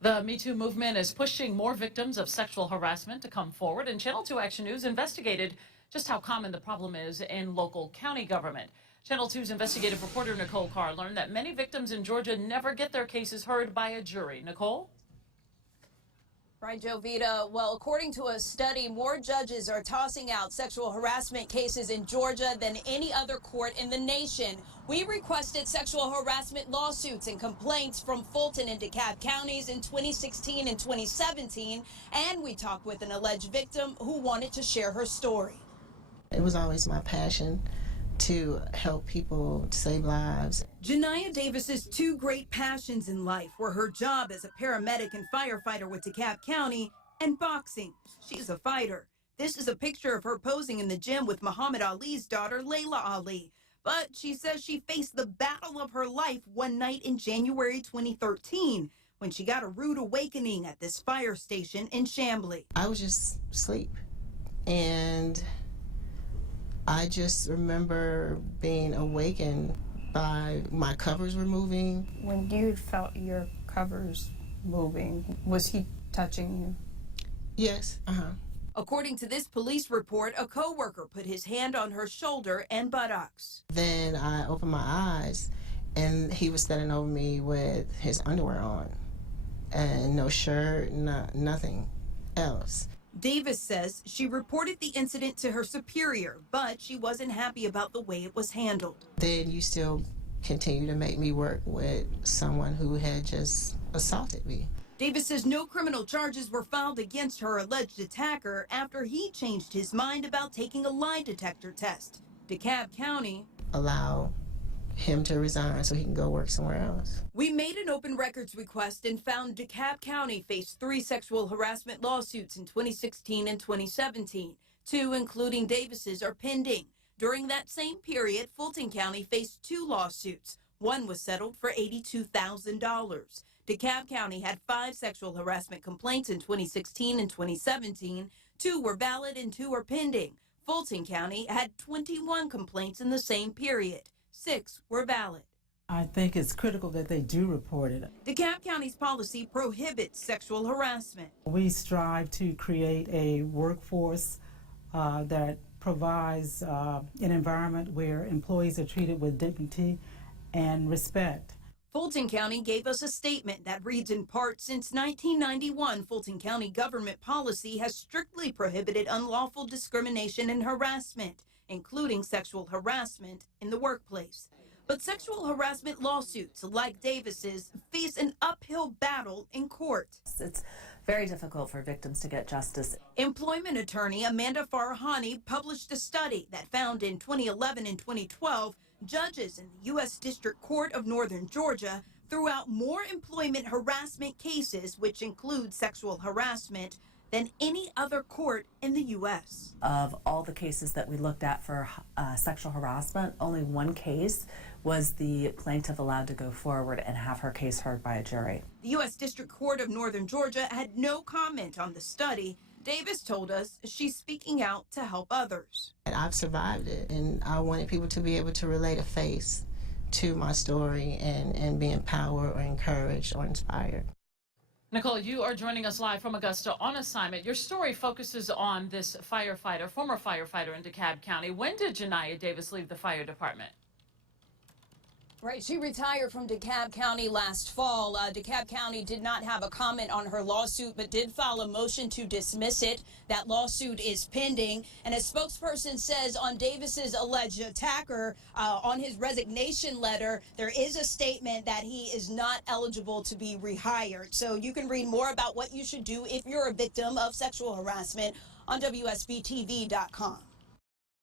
The Me Too movement is pushing more victims of sexual harassment to come forward, and Channel 2 Action News investigated just how common the problem is in local county government. Channel 2's investigative reporter Nicole Carr learned that many victims in Georgia never get their cases heard by a jury. Nicole? Right, Jovita. Well, according to a study, more judges are tossing out sexual harassment cases in Georgia than any other court in the nation. We requested sexual harassment lawsuits and complaints from Fulton and DeKalb counties in 2016 and 2017, and we talked with an alleged victim who wanted to share her story. It was always my passion to help people save lives. Janiyah Davis's two great passions in life were her job as a paramedic and firefighter with DeKalb County and boxing. She's a fighter. This is a picture of her posing in the gym with Muhammad Ali's daughter, Layla Ali. But she says she faced the battle of her life one night in January 2013 when she got a rude awakening at this fire station in Chamblee. I was just asleep, and I just remember being awakened by my covers were moving. When you felt your covers moving, was he touching you? Yes, According to this police report, a co-worker put his hand on her shoulder and buttocks. Then I opened my eyes, and he was standing over me with his underwear on, and no shirt, nothing else. Davis says she reported the incident to her superior, but she wasn't happy about the way it was handled. Then you still continue to make me work with someone who had just assaulted me. Davis says no criminal charges were filed against her alleged attacker after he changed his mind about taking a lie detector test. DeKalb County Allow him to resign so he can go work somewhere else. We made an open records request and found DeKalb County faced 3 sexual harassment lawsuits in 2016 and 2017. 2, including Davis's, are pending. During that same period, Fulton County faced 2 lawsuits. One was settled for $82,000. DeKalb County had 5 sexual harassment complaints in 2016 and 2017. 2 were valid and 2 are pending. Fulton County had 21 complaints in the same period. 6 were valid. I think it's critical that they do report it. DeKalb County's policy prohibits sexual harassment. We strive to create a workforce that provides an environment where employees are treated with dignity and respect. Fulton County gave us a statement that reads in part, since 1991, Fulton County government policy has strictly prohibited unlawful discrimination and harassment, including sexual harassment in the workplace. But sexual harassment lawsuits like Davis's face an uphill battle in court. It's very difficult for victims to get justice. Employment attorney Amanda Farahany published a study that found in 2011 and 2012, judges in the U.S. District Court of Northern Georgia threw out more employment harassment cases, which include sexual harassment, than any other court in the U.S. Of all the cases that we looked at for sexual harassment, only 1 case was the plaintiff allowed to go forward and have her case heard by a jury. The U.S. District Court of Northern Georgia had no comment on the study. Davis told us she's speaking out to help others. And I've survived it, and I wanted people to be able to relate a face to my story and be empowered or encouraged or inspired. Nicole, you are joining us live from Augusta on assignment. Your story focuses on this firefighter, former firefighter in DeKalb County. When did Janiyah Davis leave the fire department? Right, she retired from DeKalb County last fall. DeKalb County did not have a comment on her lawsuit, but did file a motion to dismiss it. That lawsuit is pending. And a spokesperson says on Davis's alleged attacker, on his resignation letter, there is a statement that he is not eligible to be rehired. So you can read more about what you should do if you're a victim of sexual harassment on WSB-TV.com.